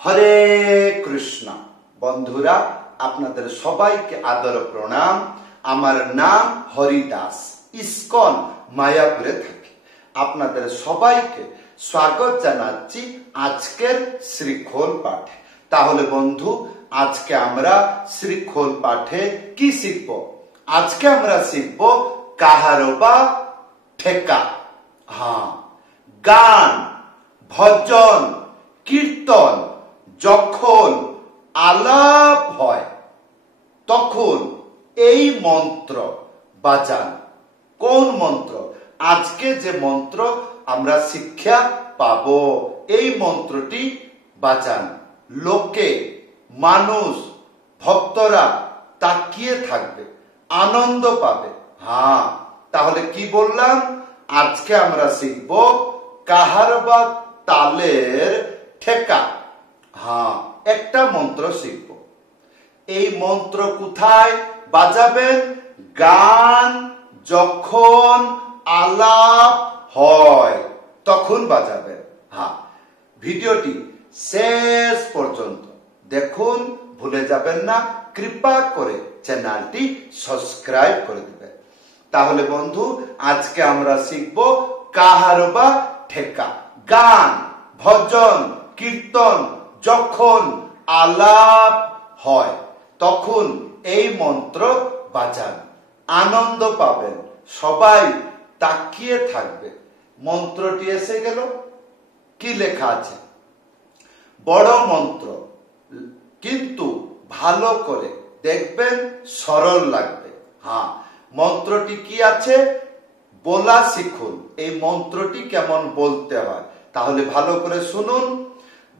হরে কৃষ্ণ। বন্ধুরা, আপনাদের সবাইকে আদর প্রণাম। আমার নাম হরিদাস, ইস্কন মায়াপুরে থাকি। আপনাদের সবাইকে স্বাগত জানাচ্ছি আজকের শ্রীখোল পাঠে। তাহলে বন্ধু, আজকে আমরা শ্রীখোল পাঠে কি শিখব? আজকে আমরা শিখব কাহারবা ঠেকা। গান, ভজন, কীর্তন যখন আলাপ হয় তখন এই মন্ত্র বাজান। কোন মন্ত্র? আজকে যে মন্ত্র আমরা শিক্ষা পাবো, এই মন্ত্রটি বাজান। লোকে, মানুষ, ভক্তরা তাকিয়ে থাকবে, আনন্দ পাবে। তাহলে কি বললাম? আজকে আমরা শিখব কাহারবা তালের ঠেকা। একটা মন্ত্র শিখব। এই মন্ত্র কোথায় বাজাবেন? গান যখন আলাপ হয় তখন বাজাবেন। ভিডিওটি শেষ পর্যন্ত দেখুন, ভুলে যাবেন না। কৃপা করে চ্যানেলটি সাবস্ক্রাইব করে দিবেন। তাহলে বন্ধু, আজকে আমরা শিখব কাহারবা ঠেকা। গান, ভজন, কীর্তন যখন আলাপ হয় তখন এই মন্ত্র বাজান, আনন্দ পাবেন, সবাই তাকিয়ে থাকবে। মন্ত্রটি এসে গেল। কি লেখা আছে? বড় মন্ত্র, কিন্তু ভালো করে দেখবেন, সরল লাগবে। মন্ত্রটি কি আছে বলা শিখুন। এই মন্ত্রটি কেমন বলতে হয় তাহলে ভালো করে শুনুন।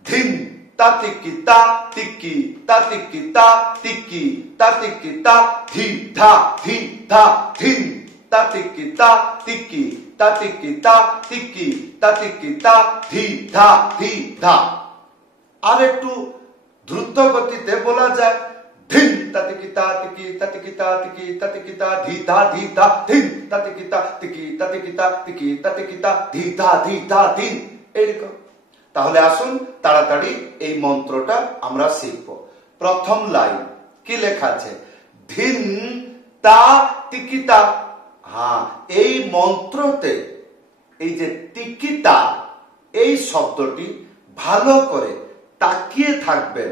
ধিন তা তিকি তা তিকি তা তিকি তা তিকি তা তিকি তা ধি ধা ধি ধা ধিন তা তিকি তা তিকি তা তিকি তা তিকি তা তিকি তা ধি ধা ধি ধা। আর একটু দ্রুত গতিতে বলা যায়। ধিন তা তিকি তা তিকি তা তিকি তা তিকি তা তিকি তা ধি ধা ধি ধা ধিন তা তিকি তা তিকি তা তিকি তা তিকি তা তিকি তা ধি ধা ধি ধা ধিন। এইরকম। তাহলে আসুন তাড়াতাড়ি এই মন্ত্রটা আমরা শিখব। প্রথম লাইন কি লেখা আছে? ধিন তা তিকিতা। এই মন্ত্রতে এই যে তিকিতা, এই শব্দটি ভালো করে তাকিয়ে থাকবেন।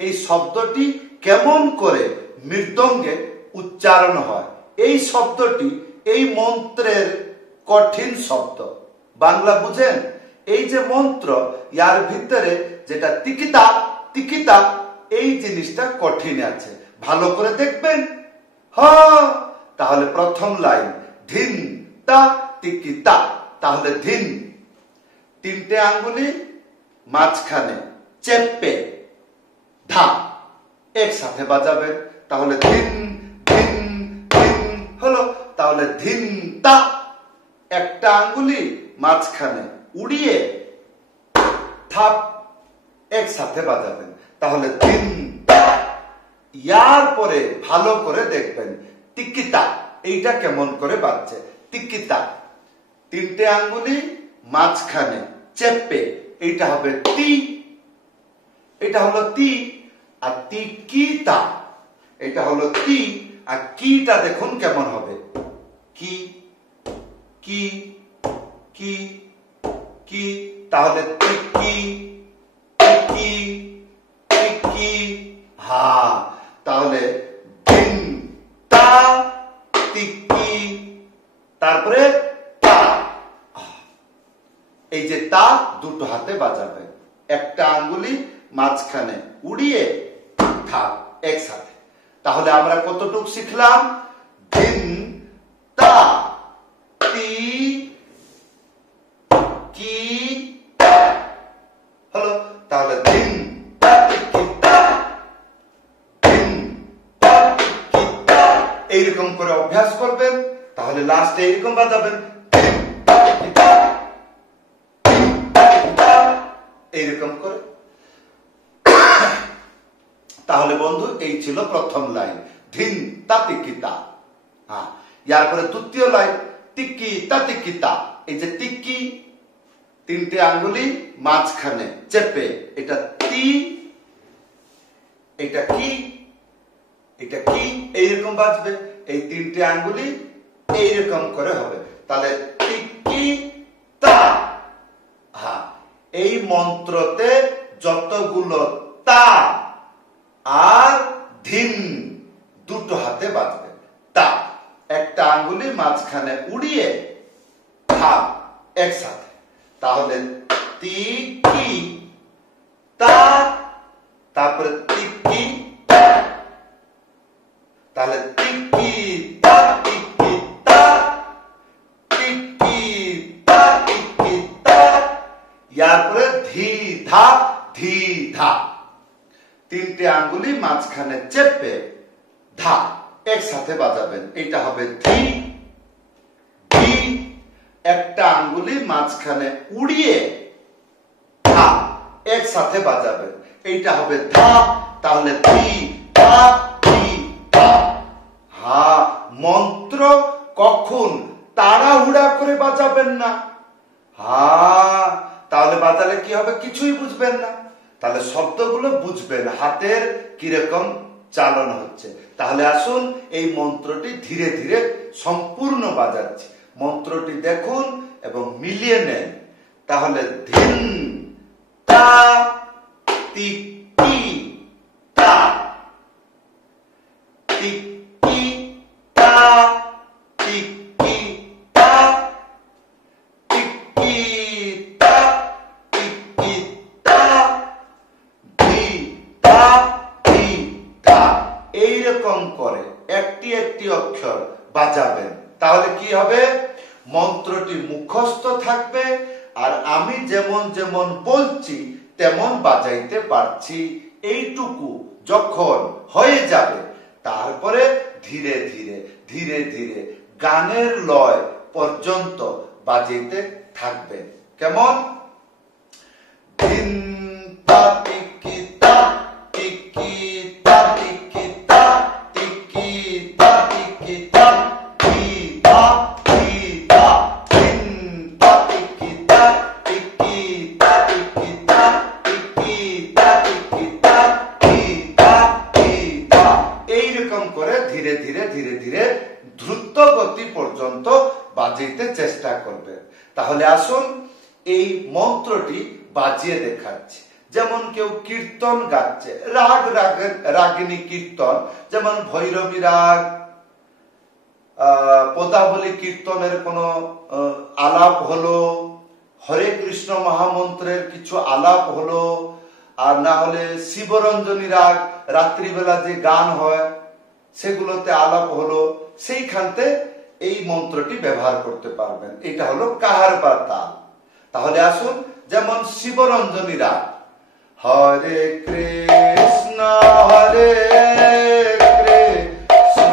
এই শব্দটি কেমন করে মৃদঙ্গে উচ্চারণ হয়। এই শব্দটি এই মন্ত্রের কঠিন শব্দ। বাংলা বুঝেন? এই যে মন্ত্র, ইয়ার ভিতরে যেটা তিকিতা তিকিতা, এই জিনিসটা কঠিন আছে। ভালো করে দেখবেন। তাহলে প্রথম লাইন ধিন তা তিকিতা। তাহলে ধিন, তিনটে আঙ্গুলি মাঝখানে চেপে ধা একসাথে বাজাবেন। তাহলে ধিন ধিন ধিন হলো। তাহলে ধিন তা, একটা আঙ্গুলি মাঝখানে উড়িয়ে থাপ একসাথে বাজাবেন। তাহলে ধিন তা। ইয়ার পরে ভালো করে দেখবেন তিকিতা, এইটা কেমন করে বাজছে। তিকিতা, তিনটে আঙ্গুলি মাঝখানে চেপে, এইটা হবে তি, এটা হলো তি। আর তিকিতা, এটা হলো তি। আর কিটা দেখুন কেমন হবে। কি কি কি কি। তাহলে তিকি তিকি তিকি। তাহলে ধিন তা তিকি, তারপরে তা। এই যে তা দুটো হাতে বাজাবেন, একটা আঙ্গুলি মাঝখানে উড়িয়ে থাক একসাথে। তাহলে আমরা কতটুকু শিখলাম? ধিন তা তি কি হলো। তাহলে ধিন তা তিকি তা, ধিন তা তিকি তা। এইরকম করে অভ্যাস করবেন। তাহলে লাস্টে এইরকম বাজাবেন, ধিন তা তিকি তা, ধিন তা তিকি তা, এইরকম করে। তাহলে বন্ধু, এই ছিল প্রথম লাইন ধিন তা তিকি তা। ইয়ার পরে দ্বিতীয় লাইন তিকি তা তিকি তা। এই যে তিকি, তিনটে আঙ্গুলি মাঝখানে চেপে, এটা তি, এটা কি, এটা কি, এইরকম বাজবে। এই তিনটে আঙ্গুলি এইরকম করে হবে, তাহলে টিকি তা। হ্যাঁ, এই মন্ত্রতে যতগুলো তা আর ধিন দুটো হাতে বাজবে। তা, একটা আঙ্গুলি মাঝখানে উড়িয়ে থা একসাথে, তাহলে তিকি তা, তারপরে তিকি তা, তাহলে তিকি তা তিকি তা, তিকি তা তিকি তা, ইয়ারপরে ধি ধা ধি ধা। তিনটে আঙ্গুলি মাঝখানে চেপে ধা একসাথে বাজাবেন, এটা হবে ধি ধি। একটা আঙ্গুলি মাঝখানে উড়িয়ে ধা একসাথে বাজাবেন, এইটা হবে ধা, তাহলে ধি ধা ধি ধা। হ্যাঁ, মন্ত্র কখন তাড়াহুড়া করে বাজাবেন না। হ্যাঁ, তাহলে বাজালে কি হবে কিছুই বুঝবেন না, তাহলে শব্দগুলো বুঝবেন হাতের কিরকম চালন হচ্ছে। তাহলে আসুন এই মন্ত্রটি ধীরে ধীরে সম্পূর্ণ বাজাচ্ছি, মন্ত্রটি দেখুন এবং মিলিয়ে নেন। তাহলে ধিন তা তিকি তা, তিকি তা তিকি তা, তিকি তা তিকি তা, ধি তা ধি তা। এইরকম করে একটি একটি অক্ষর বাজাবেন, তাহলে কি হবে, মন্ত্রটি মুখস্থ থাকবে আর আমি যেমন যেমন বলছি তেমন বাজাইতে পারছি। এইটুকু যখন হয়ে যাবে তারপরে ধীরে ধীরে ধীরে ধীরে গানের লয় পর্যন্ত বাজাইতে থাকবে। কেমন, ধিন তা তিকি তা তিকি তা তিকি তা তিকি তা তিকি তা, ধি ধা ধি ধা, ধিন তা তিকি তা তিকি তা তিকি তা তিকি তা তিকি তা, ধি ধা ধি ধা। এইরকম করে ধীরে ধীরে ধীরে ধীরে দ্রুত গতি পর্যন্ত বাজাইতে চেষ্টা করবে। তাহলে আসুন এই মন্ত্রটি বাজিয়ে দেখাচ্ছি। যেমন কেউ কীর্তন গাচ্ছে, রাগ রাগিনী কীর্তন, যেমন ভৈরবী রাগ, পদাবলী কীর্তনের কোন আলাপ হলো, হরে কৃষ্ণ মহামন্ত্রের কিছু আলাপ হলো, আর না হলে শিবরঞ্জনী রাগ রাত্রিবেলা যে গান হয় সেগুলোতে আলাপ হলো, সেইখানতে এই মন্ত্রটি ব্যবহার করতে পারবেন। এটা হলো কাহার বা তাল। তাহলে আসুন, যেমন শিবরঞ্জনী রাগ, হরে কৃষ্ণ হরে কৃষ্ণ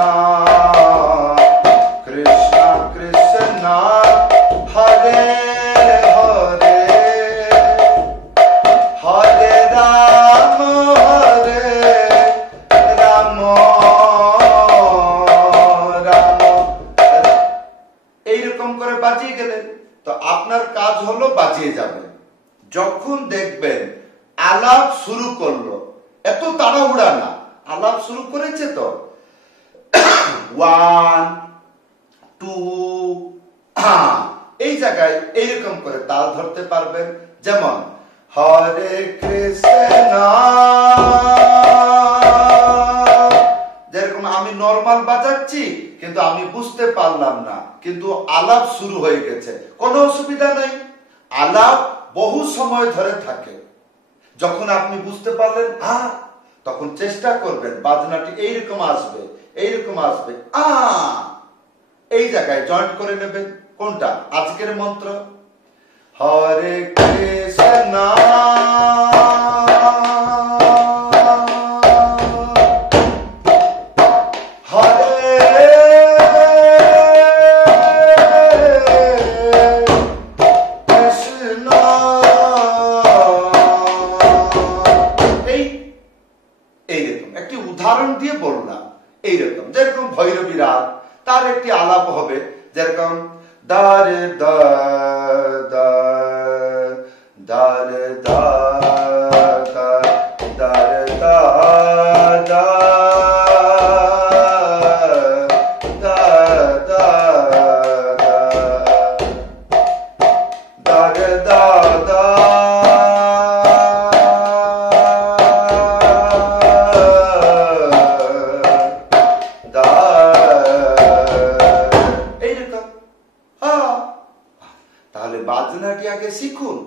কৃষ্ণ কৃষ্ণ হরে হরে, হরে রাম হরে রাম রাম, এইরকম করে বাজিয়ে গেলেন। তো আপনার কাজ হলো বাজিয়ে যাবেন। যখন দেখবেন আলাপ শুরু করলো, এত তাড়াহুড়া না, আলাপ শুরু করেছে তো 1 2 এই জায়গায় এইরকম করে তাল ধরতে পারবেন। যেমন হরে কৃষ্ণ, যেরকম আমি নরমাল বাজাচ্ছি কিন্তু আমি বুঝতে পারলাম না, কিন্তু আলাপ শুরু হয়ে গেছে, কোনো অসুবিধা নেই। আলাপ বহু সময় ধরে থাকে, যখন আপনি বুঝতে পারলেন তখন চেষ্টা করবেন বাজনাটি এইরকম আসবে, এইরকম আসবে, এই জায়গায় জয়েন্ট করে নেবেন। কোনটা? আজকের মন্ত্র হরে কৃষ্ণ উদাহরণ দিয়ে বললাম। এইরকম যেরকম ভৈরবী রাগ, তার একটি আলাপ হবে, যেরকম দারে দা দা dar da da dar da da da da dar da da তাহলে বাজনাটি আগে শিখুন।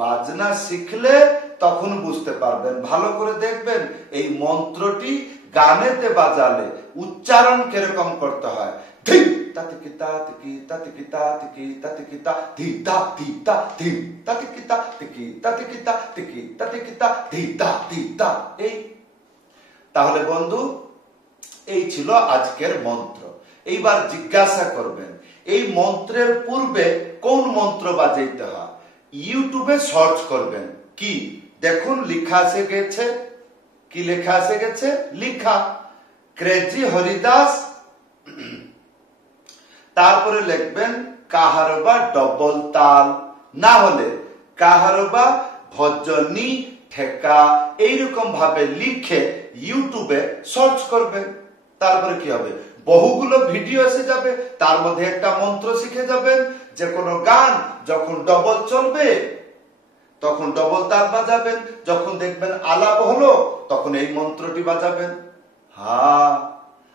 বাজনা শিখলে তখন বুঝতে পারবেন, ভালো করে দেখবেন এই মন্ত্রটি গানেতে বাজালে উচ্চারণ কিরকম করতে হয়। ধিম তাতিকিতা তিকি তাতিকিতা তিকি তাতিকিতা ধিতা ধিতা ধিম তাতিকিতা তিকি তাতিকিতা তিকি তাতিকিতা ধিতা ধিতা। এই তাহলে বন্ধু, এই ছিল আজকের মন্ত্র। এইবার জিজ্ঞাসা করবেন এই মন্ত্রের পূর্বে কোন মন্ত্র বাজাইতে হয়। ইউটিউবে সার্চ করবেন, কি দেখুন লেখা এসে গেছে, কি লেখা এসে গেছে, লেখা ক্রেজি হরিদাস, তারপরে লিখবেন কাহারবা ডবল তাল, না হলে কাহারবা ভজনী ঠেকা, এইরকম ভাবে লিখে ইউটিউবে সার্চ করবেন। তারপরে কি হবে, বহুগুলো ভিডিও এসে যাবে, তার মধ্যে একটা মন্ত্র শিখে যাবেন। যে কোনো গান যখন ডবল চলবে তখন ডবল তাল বাজাবেন, যখন দেখবেন আলাপ হলো তখন এই মন্ত্রটি বাজাবেন।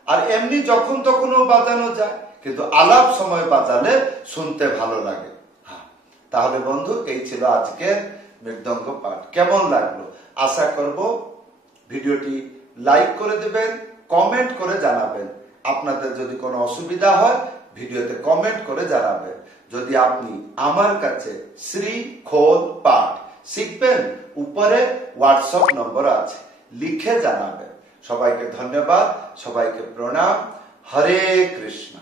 আর এমনি যখন তখনও বাজানো যায়, কিন্তু আলাপ সময় বাজালে শুনতে ভালো লাগে। তাহলে বন্ধু, এই ছিল আজকের মৃদঙ্গ পাঠ। কেমন লাগলো আশা করব ভিডিওটি লাইক করে দেবেন, কমেন্ট করে জানাবেন। আপনাদের যদি কোনো অসুবিধা হয় ভিডিওতে কমেন্ট করে জানাবেন। যদি আপনি আমার কাছে শ্রী খোল পাঠ শিখবেন, উপরে হোয়াটসঅ্যাপ নম্বর আছে, লিখে জানাবেন। সবাইকে ধন্যবাদ, সবাইকে প্রণাম। হরে কৃষ্ণ।